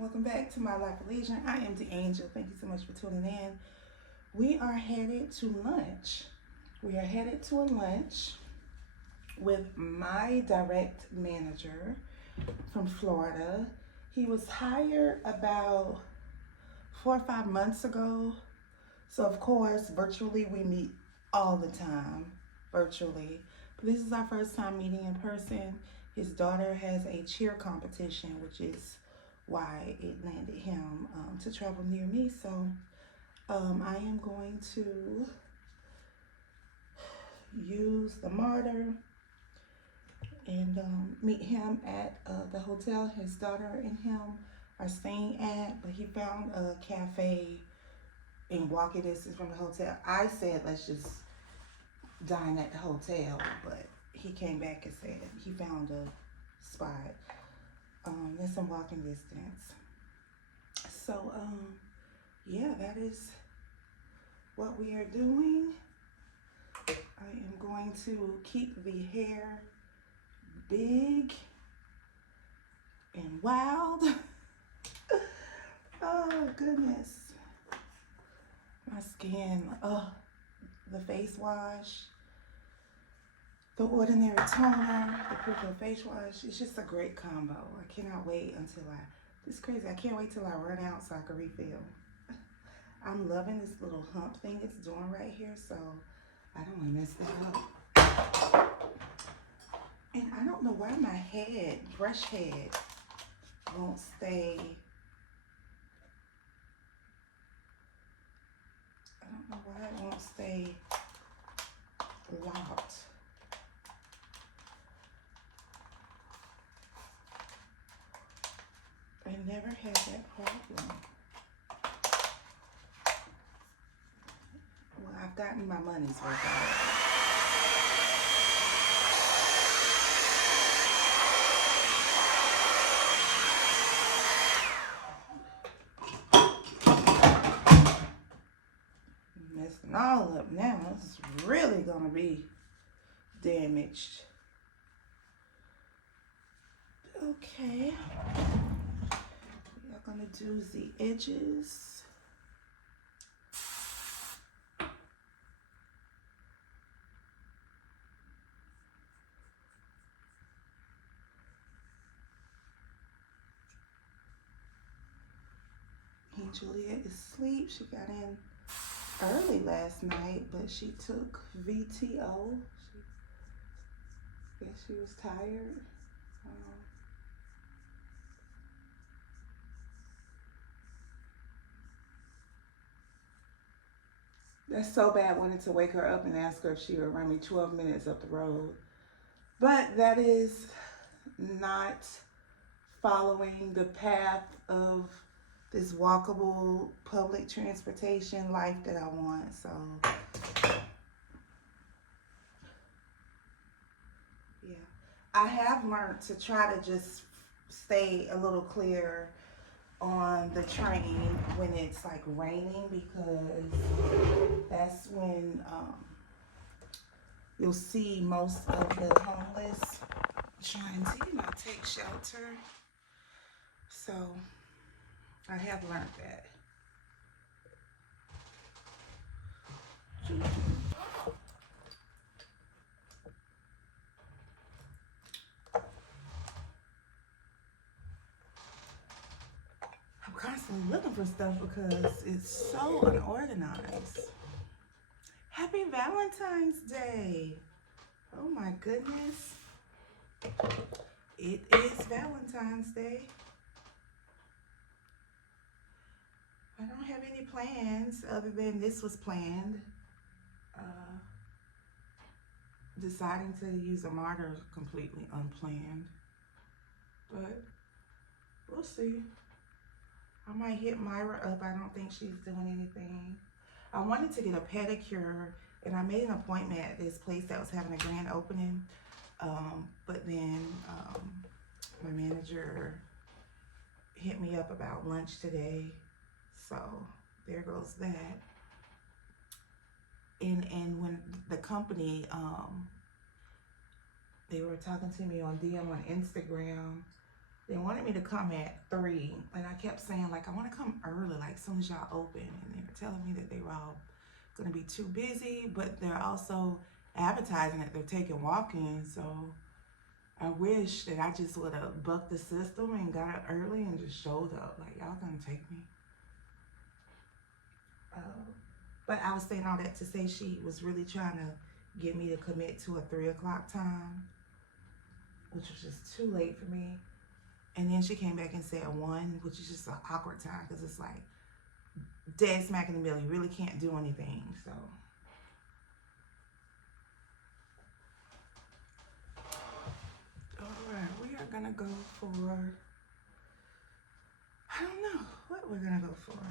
Welcome back to My Life of Legion. I am the Angel. Thank you so much for tuning in. We are headed to lunch. We are headed to a lunch with my direct manager from Florida. He was hired about 4 or 5 months ago. So of course, virtually we meet all the time, virtually. But this is our first time meeting in person. His daughter has a cheer competition, which is why it landed him to travel near me. So I am going to use the MARTA and meet him at the hotel his daughter and him are staying at. But he found a cafe in walking distance from the hotel. I said, let's just dine at the hotel, but he came back and said he found a spot that's in walking distance. So yeah, that is what we are doing. I am going to keep the hair big and wild. Oh goodness, my skin, the face wash, the Ordinary toner, the Purple face wash. It's just a great combo. I cannot wait until it's crazy. I can't wait till I run out so I can refill. I'm loving this little hump thing it's doing right here, so I don't want to mess that up. And I don't know why my brush head won't stay. I don't know why it won't stay locked. I never had that problem. Well, I've gotten my money's worth out of it. Messing all up now. This is really gonna be damaged. Okay. We are gonna do the edges. And Juliet is asleep. She got in early last night, but she took VTO. Guess she was tired. That's so bad. I wanted to wake her up and ask her if she would run me 12 minutes up the road. But that is not following the path of this walkable public transportation life that I want. So yeah, I have learned to try to just stay a little clear on the train when it's like raining, because that's when you'll see most of the homeless trying to, take shelter. So I have learned that. I'm constantly looking for stuff because it's so unorganized. Happy Valentine's Day. Oh my goodness. It is Valentine's Day. I don't have any plans other than this was planned. Deciding to use a MARTA completely unplanned. But we'll see. I might hit Myra up. I don't think she's doing anything. I wanted to get a pedicure, and I made an appointment at this place that was having a grand opening. But then my manager hit me up about lunch today. So there goes that. And when the company, they were talking to me on DM on Instagram, They wanted me to come at 3, and I kept saying, like, I want to come early, like, as soon as y'all open. And they were telling me that they were all going to be too busy, but they're also advertising that they're taking walk-ins. So I wish that I just would have bucked the system and got up early and just showed up. Like, y'all gonna take me. But I was saying all that to say she was really trying to get me to commit to a 3 o'clock time, which was just too late for me. And then she came back and said 1, which is just an awkward time because it's like dead smack in the middle. You really can't do anything. So all right, we are gonna go for, I don't know what we're gonna go for.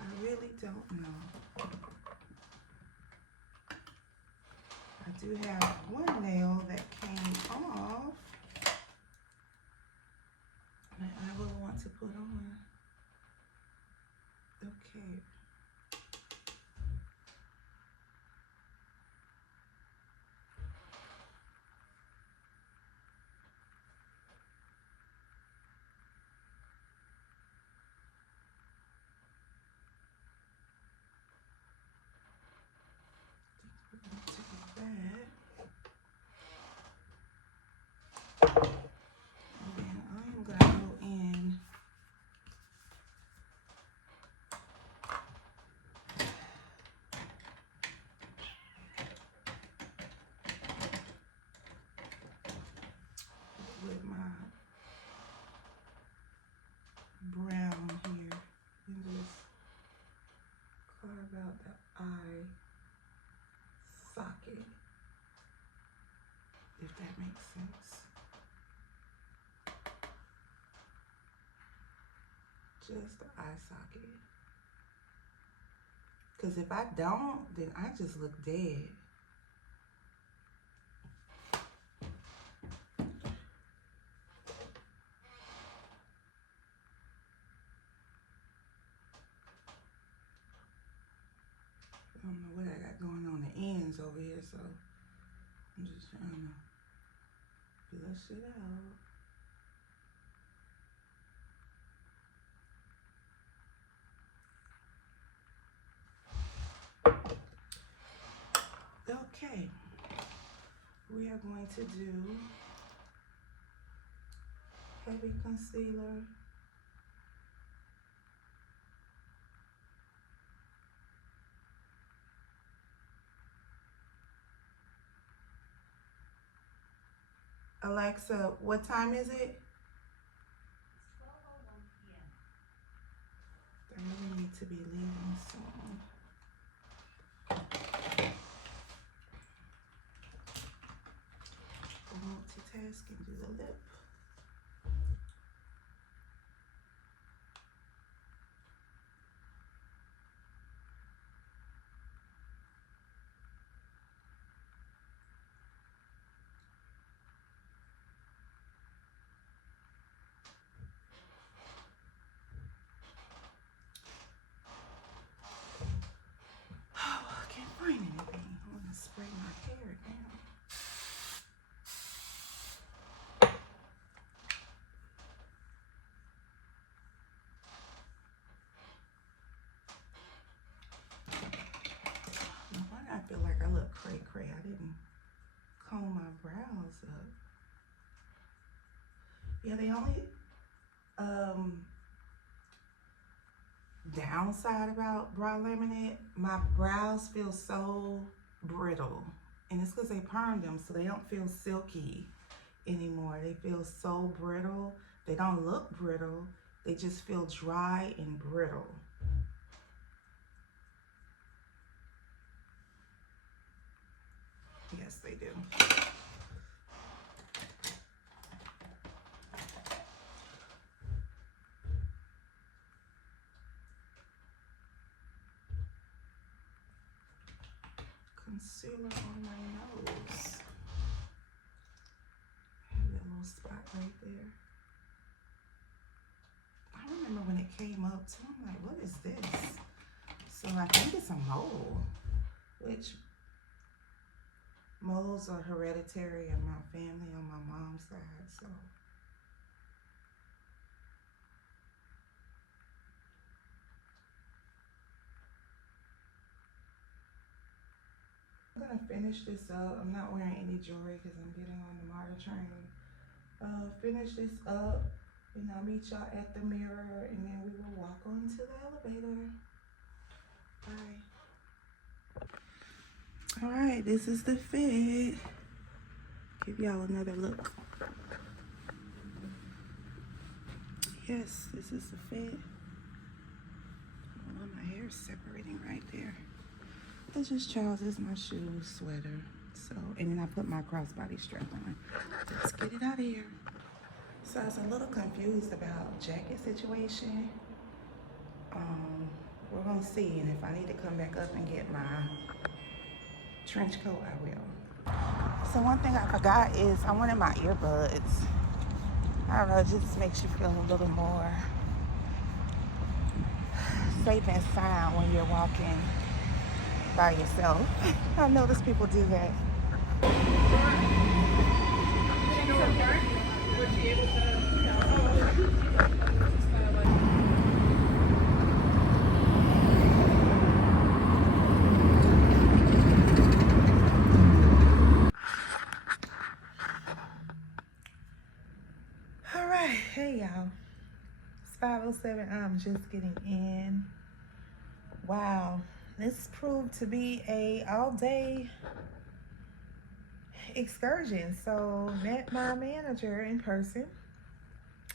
I really don't know. I do have one nail that came off that I will want to put on. Okay. Take that. And then I am going to go in with my brown here and just carve out the eye socket, if that makes sense. Just the eye socket. Because if I don't, then I just look dead. I don't know what I got going on the ends over here, so I'm just trying to flush it out. Okay, we are going to do heavy concealer. Alexa, what time is it? 12:01 p.m. I really need to be leaving soon. Multitasking, do the lip. Oh, I can't find anything. I'm gonna spray my hair down. No wonder I feel like I look cray-cray. I didn't comb my brows up. Yeah, the only downside about Brow Laminate, my brows feel so brittle. And it's because they permed them, so they don't feel silky anymore. They feel so brittle. They don't look brittle. They just feel dry and brittle. Yes, they do. Concealer on my nose. I have that little spot right there. I remember when it came up too, I'm like, what is this? So I think it's a mole, which moles are hereditary in my family on my mom's side, so. I'm gonna finish this up. I'm not wearing any jewelry because I'm getting on the MARTA train. Finish this up, and I'll meet y'all at the mirror, and then we will walk on to the elevator. Bye. All right, this is the fit. Give y'all another look. Yes, this is the fit. Oh, my hair is separating right there. This is trousers, my shoes, sweater. So, and then I put my crossbody strap on. Let's get it out of here. So I was a little confused about jacket situation. We're gonna see, and if I need to come back up and get my trench coat, I will. So one thing I forgot is I wanted my earbuds. I don't know, it just makes you feel a little more safe and sound when you're walking by yourself. I notice people do that. All right, hey y'all. It's 5:07. I'm just getting in. Wow, this proved to be a all-day excursion. So met my manager in person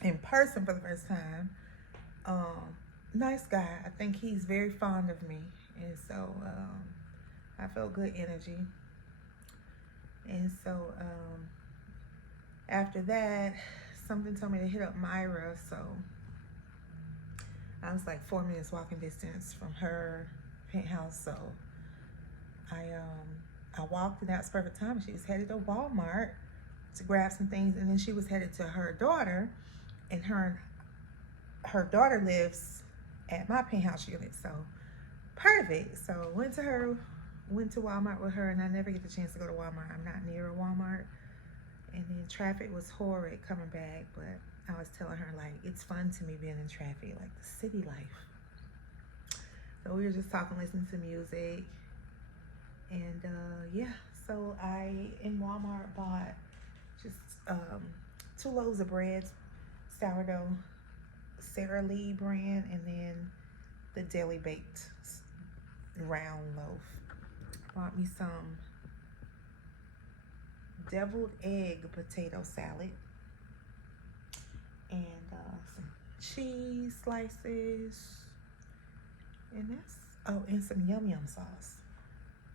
for the first time. Nice guy. I think he's very fond of me, and so I felt good energy. And so after that, something told me to hit up Myra, so I was like 4 minutes walking distance from her penthouse. So I walked, and that was perfect time. She was headed to Walmart to grab some things, and then she was headed to her daughter, and her daughter lives at my penthouse unit, so perfect. So went to Walmart with her, and I never get the chance to go to Walmart. I'm not near a Walmart, and then traffic was horrid coming back, but I was telling her, like, it's fun to me being in traffic, like the city life. So we were just talking, listening to music, and yeah, so I in Walmart bought just 2 loaves of bread, sourdough, Sara Lee brand, and then the Deli Baked round loaf. Bought me some deviled egg potato salad, and some cheese slices, and and some yum yum sauce.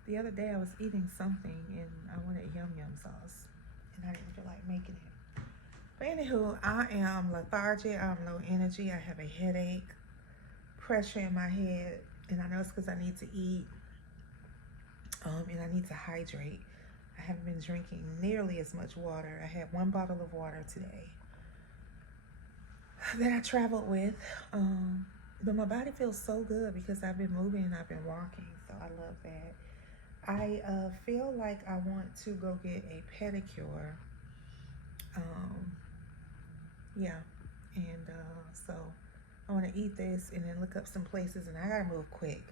The other day I was eating something and I wanted yum yum sauce, and I didn't feel like making it. But anywho, I am lethargic. I'm low energy. I have a headache, pressure in my head, and I know it's because I need to eat, and I need to hydrate. I haven't been drinking nearly as much water. I had 1 bottle of water today that I traveled with, but my body feels so good because I've been moving and I've been walking, so I love that. I feel like I want to go get a pedicure. Yeah, and so I want to eat this and then look up some places, and I gotta move quick.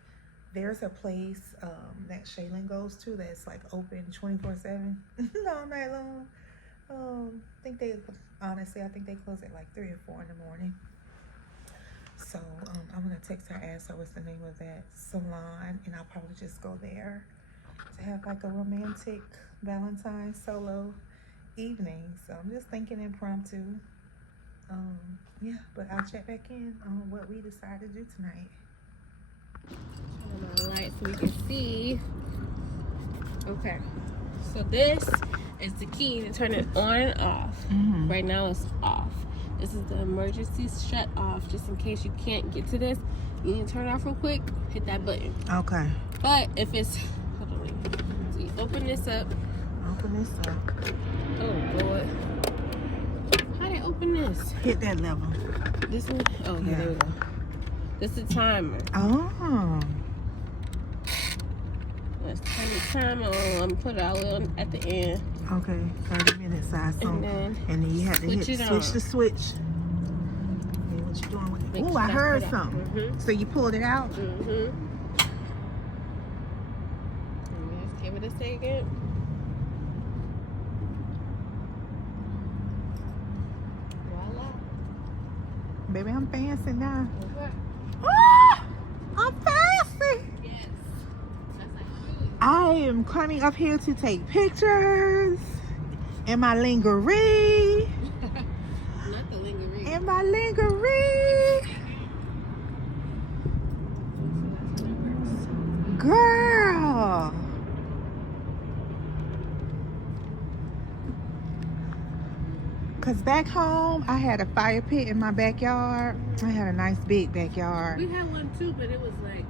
There's a place that Shaylin goes to that's like open 24/7 all night long. I think they close at like 3 or 4 in the morning. So I'm gonna text her, ask her what's the name of that salon, and I'll probably just go there to have like a romantic Valentine's solo evening. So I'm just thinking impromptu. Yeah, but I'll check back in on what we decide to do tonight. Turn on the light so we can see. Okay, so this is the key to turn it on and off. Right now it's off. This is the emergency shut off, just in case you can't get to this. You need to turn it off real quick, hit that button. Okay. But if it's, hold on, wait. So you open this up. Oh Lord. How do I open this? Hit that level. This one? Oh, okay, there we go. This is the timer. Oh. Let's turn the time on. I'm gonna put it all on at the end. Okay, 30 minutes, I assume. And then you have to switch the switch. Okay, what you doing with it? Ooh, I heard something. Mm-hmm. So you pulled it out? Mm-hmm. Let's give it a second. Voila. Baby, I'm fancy now. Okay. Oh, I'm fancy. Yes. I am coming up here to take pictures in my lingerie. Not the lingerie. In my lingerie. Girl. Cause back home, I had a fire pit in my backyard. I had a nice big backyard. We had one too, but it was like,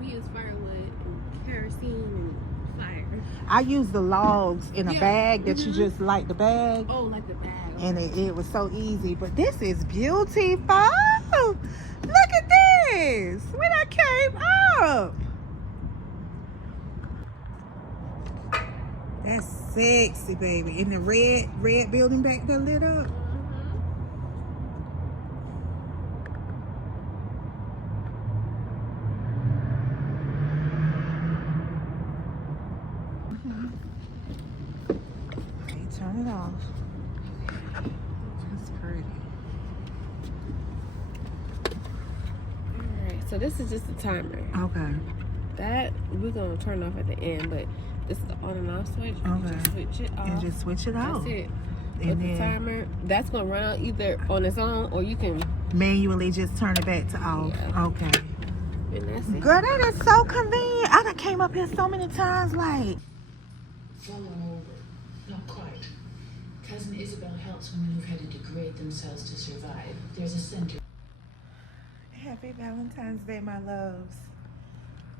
we used firewood and kerosene and fire. I used the logs in a bag that you just light the bag. Oh, like the bag. Okay. And it was so easy. But this is beautiful. Look at this. When I came up. That's sexy, baby. In the red building back there lit up. Turn it off. That's pretty. Alright, so this is just the timer. Okay. That we're gonna turn off at the end, but this is the on and off switch. Okay. Just switch it off. And just switch it out. That's it. And With then the timer, that's gonna run out either on its own or you can manually just turn it back to off. Yeah. Okay. And that's it. Girl, that is so convenient. I done came up here so many times, like. Fallen over. Not quite. Cousin Isabel helps women who've had to degrade themselves to survive. There's a center. Happy Valentine's Day, my loves.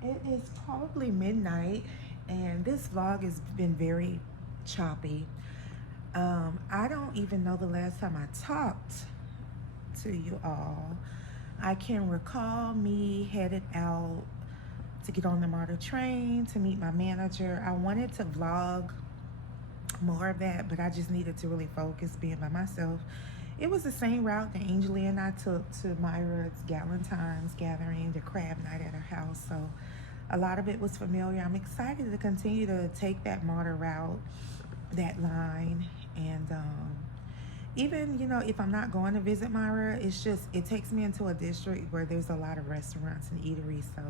It is probably midnight, and this vlog has been very choppy. I don't even know the last time I talked to you all. I can recall me headed out to get on the MARTA train to meet my manager. I wanted to vlog more of that, but I just needed to really focus being by myself. It was the same route that Angelia and I took to Myra's Galentine's gathering, the crab night at her house. So a lot of it was familiar. I'm excited to continue to take that MARTA route, that line. And even, you know, if I'm not going to visit Myra, it takes me into a district where there's a lot of restaurants and eateries. So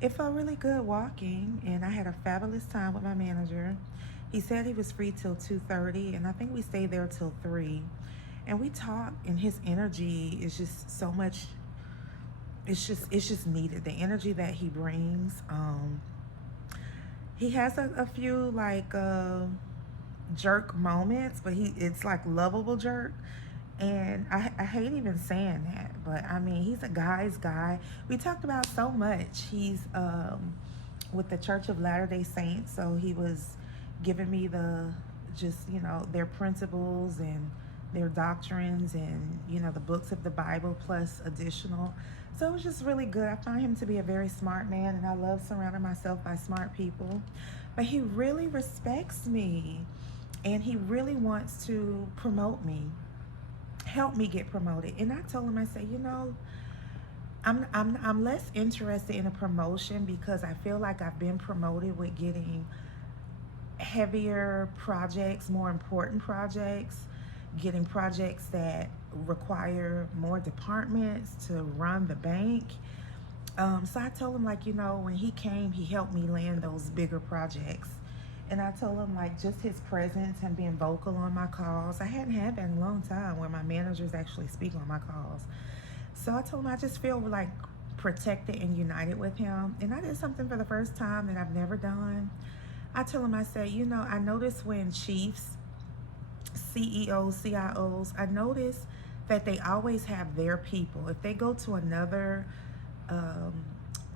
it felt really good walking, and I had a fabulous time with my manager. He said he was free till 2:30, and I think we stayed there till 3. And we talked, and his energy is just so much. It's just needed. The energy that he brings. He has a few like jerk moments, but it's like lovable jerk. And I hate even saying that, but I mean, he's a guy's guy. We talked about so much. He's with the Church of Latter-day Saints, so he was giving me their principles and their doctrines and, you know, the books of the Bible plus additional. So it was just really good. I find him to be a very smart man, and I love surrounding myself by smart people. But he really respects me, and he really wants to promote me, help me get promoted. And I told him, I said, you know, I'm less interested in a promotion because I feel like I've been promoted with getting heavier projects, more important projects, getting projects that require more departments to run the bank. So I told him, like, you know, when he came, he helped me land those bigger projects. And I told him, like, just his presence and being vocal on my calls. I hadn't had that in a long time where my managers actually speak on my calls. So I told him I just feel like protected and united with him. And I did something for the first time that I've never done. I told him, I said, you know, I notice when chiefs, CEOs, CIOs, I notice that they always have their people. If they go to another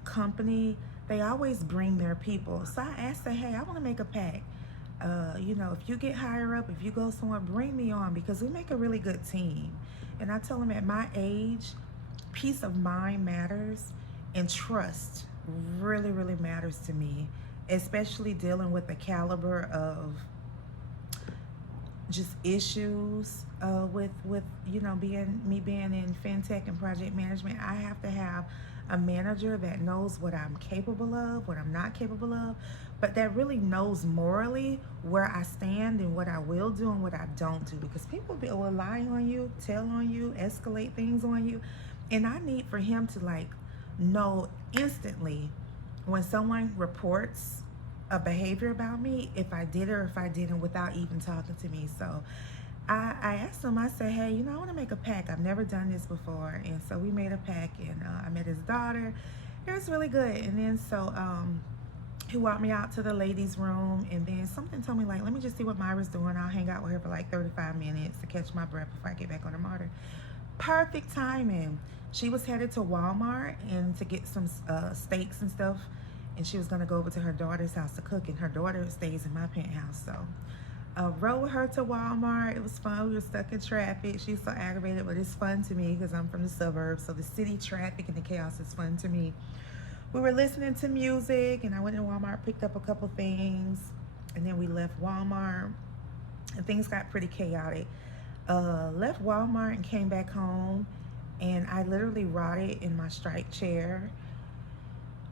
company, they always bring their people. So I asked her, hey, I want to make a pact. You know, if you get higher up, if you go somewhere, bring me on, because we make a really good team. And I told him, at my age, peace of mind matters, and trust really, really matters to me. especially dealing with the caliber of just issues with being in fintech and project management. I have to have a manager that knows what I'm capable of, what I'm not capable of, but that really knows morally where I stand and what I will do and what I don't do, because people will lie on you, tell on you, escalate things on you, and I need for him to like know instantly when someone reports a behavior about me, if I did it or if I didn't, without even talking to me. So I asked him, I said, hey, I want to make a pack. I've never done this before. And so we made a pack, and I met his daughter. It was really good. And then so he walked me out to the ladies' room, and then something told me, like, let me just see what Myra's doing. I'll hang out with her for like 35 minutes to catch my breath before I get back on the martyr. Perfect timing. She was headed to Walmart and to get some steaks and stuff, and she was going to go over to her daughter's house to cook, and her daughter stays in my penthouse. So rode with her to Walmart. It was fun. We were stuck in traffic. She's so aggravated, but it's fun to me because I'm from the suburbs, so the city traffic and the chaos is fun to me. We were listening to music, and I went to Walmart, picked up a couple things, and then we left Walmart, and things got pretty chaotic. Left Walmart and came back home, and I literally rotted in my strike chair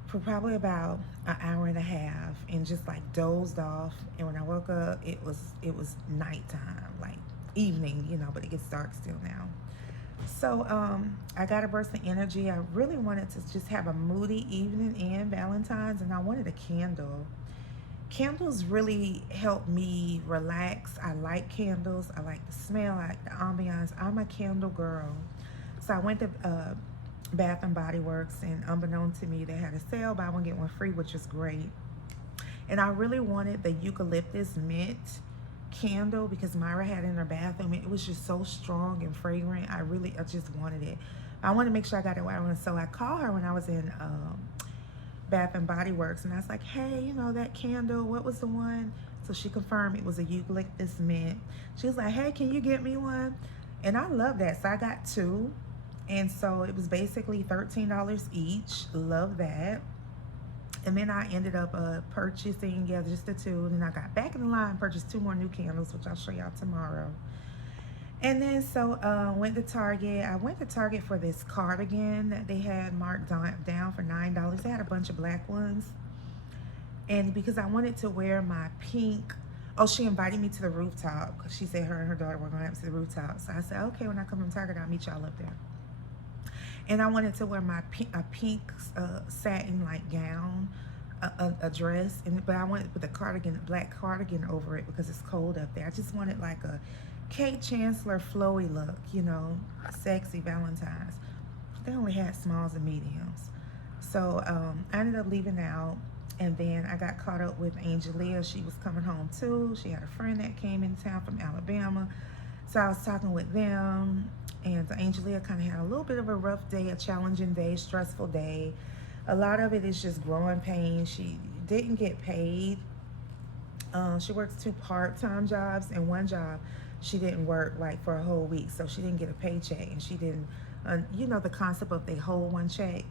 for probably about an hour and a half, and just like dozed off. And when I woke up, it was nighttime, like evening, but it gets dark still now. So I got a burst of energy. I really wanted to just have a moody evening and Valentine's, and I wanted a candle. Candles really help me relax. I like candles. I like the smell. I like the ambiance. I'm a candle girl. So I went to Bath and Body Works, and unbeknown to me, they had a sale, buy one get one free, which is great. And I really wanted the eucalyptus mint candle because Myra had it in her bathroom. It was just so strong and fragrant. I just wanted it. I wanted to make sure I got it right on. So I called her when I was in Bath and Body Works, and I was like, hey, that candle, what was the one? So she confirmed it was a eucalyptus mint. She was like, hey, can you get me one? And I love that. So I got two. And so it was basically $13 each. Love that. And then I ended up purchasing, just the two. And then I got back in the line and purchased two more new candles, which I'll show y'all tomorrow. And then so went to Target. I went to Target for this cardigan that they had marked down for $9. They had a bunch of black ones. And because I wanted to wear my pink, she invited me to the rooftop because she said her and her daughter were going up to the rooftop. So I said, okay, when I come from Target, I'll meet y'all up there. And I wanted to wear my pink satin like gown, a dress, but I wanted with a black cardigan over it because it's cold up there. I just wanted like a Kate Chancellor flowy look, sexy Valentine's. They only had smalls and mediums. So I ended up leaving out, and then I got caught up with Angelia. She was coming home too. She had a friend that came in town from Alabama. So I was talking with them, and Angelia kind of had a little bit of a rough day, a challenging day, stressful day. A lot of it is just growing pains. She didn't get paid. She works 2 part-time jobs, and one job she didn't work like for a whole week, so she didn't get a paycheck, and she didn't, the concept of they hold one check.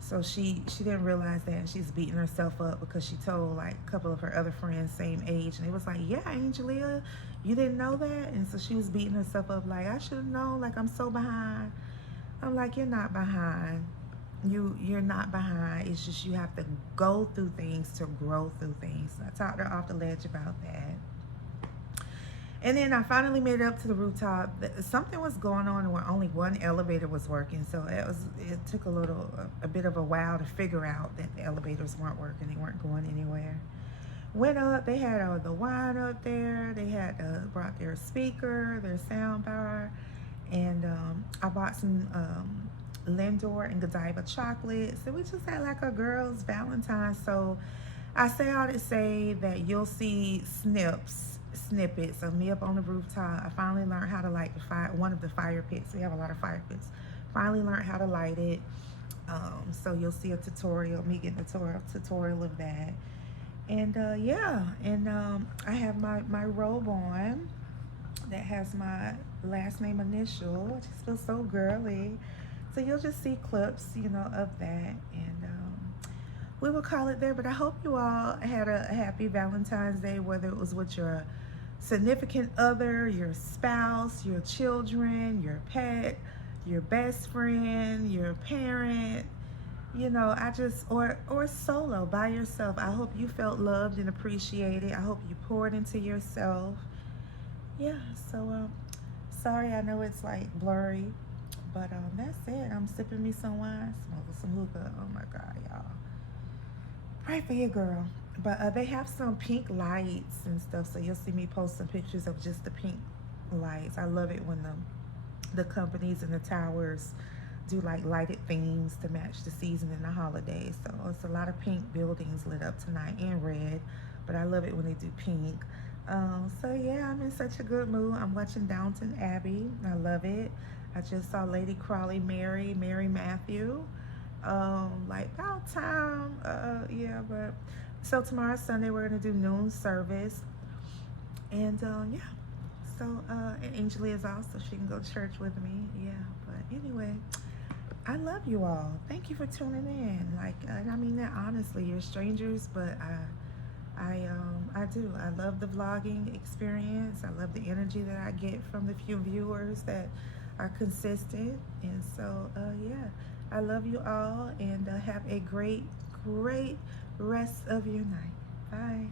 So she didn't realize that, and she's beating herself up because she told like a couple of her other friends same age, and it was like, yeah, Angelia, you didn't know that? And so she was beating herself up like, I should have known, like I'm so behind. I'm like, you're not behind. You're not behind. It's just you have to go through things to grow through things. I talked her off the ledge about that. And then I finally made it up to the rooftop. Something was going on where only one elevator was working, so it took a bit of a while to figure out that the elevators weren't working. They weren't going anywhere. Went up. They had the wine up there. They had brought their speaker, their sound bar, and I bought some Lindor and Godiva chocolates. So we just had like a girls' Valentine's. So I say all to say that you'll see snippets of me up on the rooftop. I finally learned how to light one of the fire pits. We have a lot of fire pits. Finally learned how to light it. So you'll see a tutorial, me getting a tutorial of that. And I have my robe on that has my last name initial. It just feels so girly. So you'll just see clips, of that. And we will call it there. But I hope you all had a happy Valentine's Day, whether it was with your significant other, your spouse, your children, your pet, your best friend, your parent, you know, or solo by yourself. I hope you felt loved and appreciated. I hope you poured into yourself. Yeah, so sorry, I know it's like blurry, but that's it. I'm sipping me some wine, smoking some hookah. Oh my God, y'all. Pray for your girl. But they have some pink lights and stuff, so you'll see me post some pictures of just the pink lights. I love it when the companies and the towers do like lighted themes to match the season and the holidays. So it's a lot of pink buildings lit up tonight and red, but I love it when they do pink. So yeah, I'm in such a good mood. I'm watching Downton Abbey. I love it. I just saw Lady Crawley marry Matthew. Like about time. Yeah, but so tomorrow Sunday we're gonna do noon service, and yeah. So and Angela is off, so she can go to church with me. Yeah, but anyway, I love you all. Thank you for tuning in. Like, I mean that honestly. You're strangers, but I do. I love the vlogging experience. I love the energy that I get from the few viewers that are consistent. And so, yeah, I love you all, and have a great rest of your night. Bye.